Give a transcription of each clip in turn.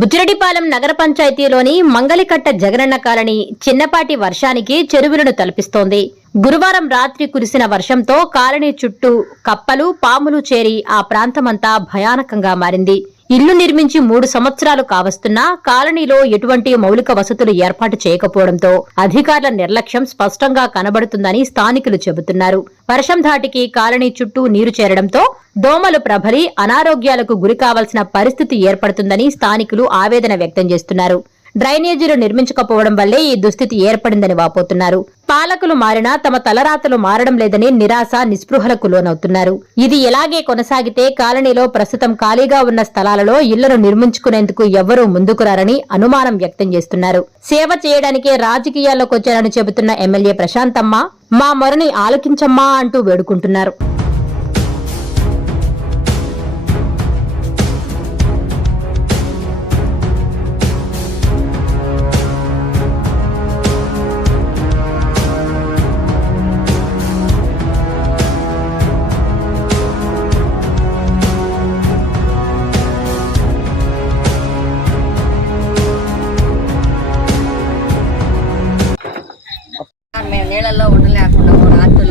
బుచ్చిరెడ్డిపాలెం నగర పంచాయతీలోని మంగలికట్ట జగనన్న కాలనీ చిన్నపాటి వర్షానికి చెరువులను తలపిస్తోంది. గురువారం రాత్రి కురిసిన వర్షంతో కాలనీ చుట్టూ కప్పలు పాములు చేరి ఆ ప్రాంతమంతా భయానకంగా మారింది. ఇల్లు నిర్మించి మూడు సంవత్సరాలు కావస్తున్నా కాలనీలో ఎటువంటి మౌలిక వసతులు ఏర్పాటు చేయకపోవడంతో అధికారుల నిర్లక్ష్యం స్పష్టంగా కనబడుతుందని స్థానికులు చెబుతున్నారు. వర్షం ధాటికి కాలనీ చుట్టూ నీరు చేరడంతో దోమలు ప్రబలి అనారోగ్యాలకు గురి కావాల్సిన పరిస్థితి ఏర్పడుతుందని స్థానికులు ఆవేదన వ్యక్తం చేస్తున్నారు. డ్రైనేజీలు నిర్మించకపోవడం వల్లే ఈ దుస్థితి ఏర్పడిందని వాపోతున్నారు. పాలకులు మారినా తమ తలరాతలు మారడం లేదని నిరాశ నిస్పృహలకు లోనవుతున్నారు. ఇది ఎలాగే కొనసాగితే కాలనీలో ప్రస్తుతం ఖాళీగా ఉన్న స్థలాలలో ఇళ్ళను నిర్మించుకునేందుకు ఎవ్వరూ ముందుకురారని అనుమానం వ్యక్తం చేస్తున్నారు. సేవ చేయడానికే రాజకీయాల్లోకి వచ్చారని చెబుతున్న ఎమ్మెల్యే ప్రశాంతమ్మ మా మొరని ఆలకించమ్మా అంటూ వేడుకుంటున్నారు.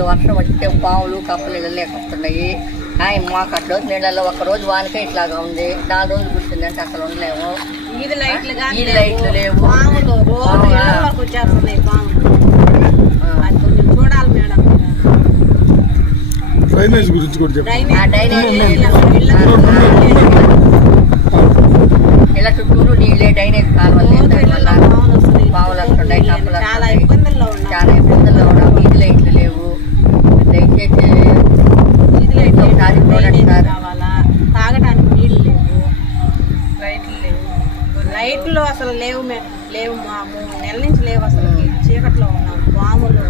వర్షం వస్తే పావులు కప్పలు ఆయన మాకు అడ్డు నీళ్ళల్లో ఒక రోజు వానికే ఇట్లాగా ఉంది. నాలుగు రోజులు కూర్చుందంటే అసలు ఉండలేము. లైట్లు లైట్లు లేవు. పాములు పాములు? డ్రైనేజ్ గురించి కూడా చెప్పండి ఇలా చుట్టూరు నీళ్ళే డ్రైనేజ్ కాలువలు పాములు. పావులు వస్తున్నాయి కప్పలు చాలా వస్తున్నాయి. ఇబ్బందుల్లో ఉన్నాం చాలా ఇబ్బందుల్లో ఉన్నాం వీధి లైట్లు లేవు దయచేసి వీధి లైట్లు ఒకసారి చూడండి డ్రైనేజ్ సార్. కావాలా తాగడానికి నీళ్ళు లేవు లైట్లు లేవు లైట్లు అసలు లేవు లేవు మా మూడు నెలల నుంచి లేవు అసలు. చీకట్లో ఉన్నాం. పాములు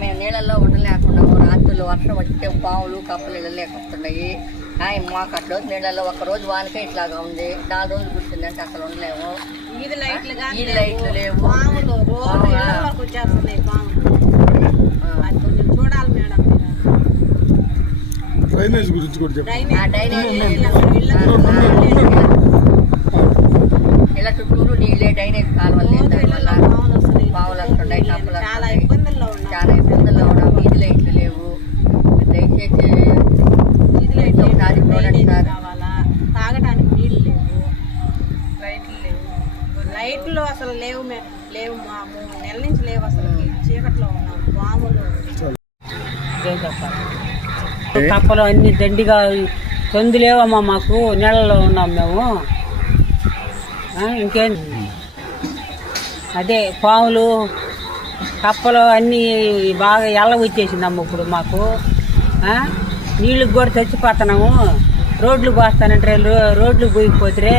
మేము నీళ్ళల్లో ఉండలేకుండా రాత్రులు వర్షం వస్తే పావులు కప్పలు ఆయన మాకు అడ్డు నీళ్ళల్లో ఒక రోజు వానికే ఇట్లాగా ఉంది. నాలుగు రోజులు కూర్చుందంటే అసలు ఉండలేము. వీధి లైట్లు లేవు. పాములు రోజు అవునా? ఇళ్ళలోకి వచ్చేస్తున్నాయి పాములు. ఆ. అది కొంచెం చూడాలి మేడం డ్రైనేజ్ గురించి కూడా చెప్పండి ఆ డ్రైనేజ్ డ్రైనేజ్ అసలు ఇళ్ళకి ఇలా చుట్టూరు నీళ్ళే డ్రైనేజ్ కాలువలు లేదు రోజు దానివల్ల ఇళ్ళలో పాములు వస్తున్నాయి. పావులు వస్తున్నాయి కప్పలు చాలా వస్తున్నాయి. ఇబ్బందుల్లో ఉన్నాం చాలా ఇబ్బందుల్లో ఉన్నాం వీధి లైట్లు లేవు దయచేసి వీధి లైట్లు లేవు. ఒకసారి చూడండి డ్రైనేజ్ సార్. కావాలా తాగడానికి నీళ్ళు లేవు లైట్లు లేవు లైట్లు అసలు లేవు లేవు మా మూడు నెలల నుంచి లేవు అసలు. చీకట్లో ఉన్నాం పాములు కప్పలు అన్ని దండిగా తొంది లేవమ్మా మాకు నీళ్ళలో ఉన్నాం మేము. ఇంకేం? అదే పాములు కప్పలు అన్నీ బాగా ఎల్ల వచ్చేసిందమ్మ ఇప్పుడు మాకు. నీళ్ళకి కూడా చచ్చిపోతున్నాము. రోడ్లు పోస్తానంటే రోడ్లు పోయిపోతే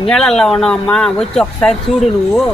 నీళ్ళల్లో ఉన్నావమ్మా వచ్చి ఒకసారి చూడు నువ్వు.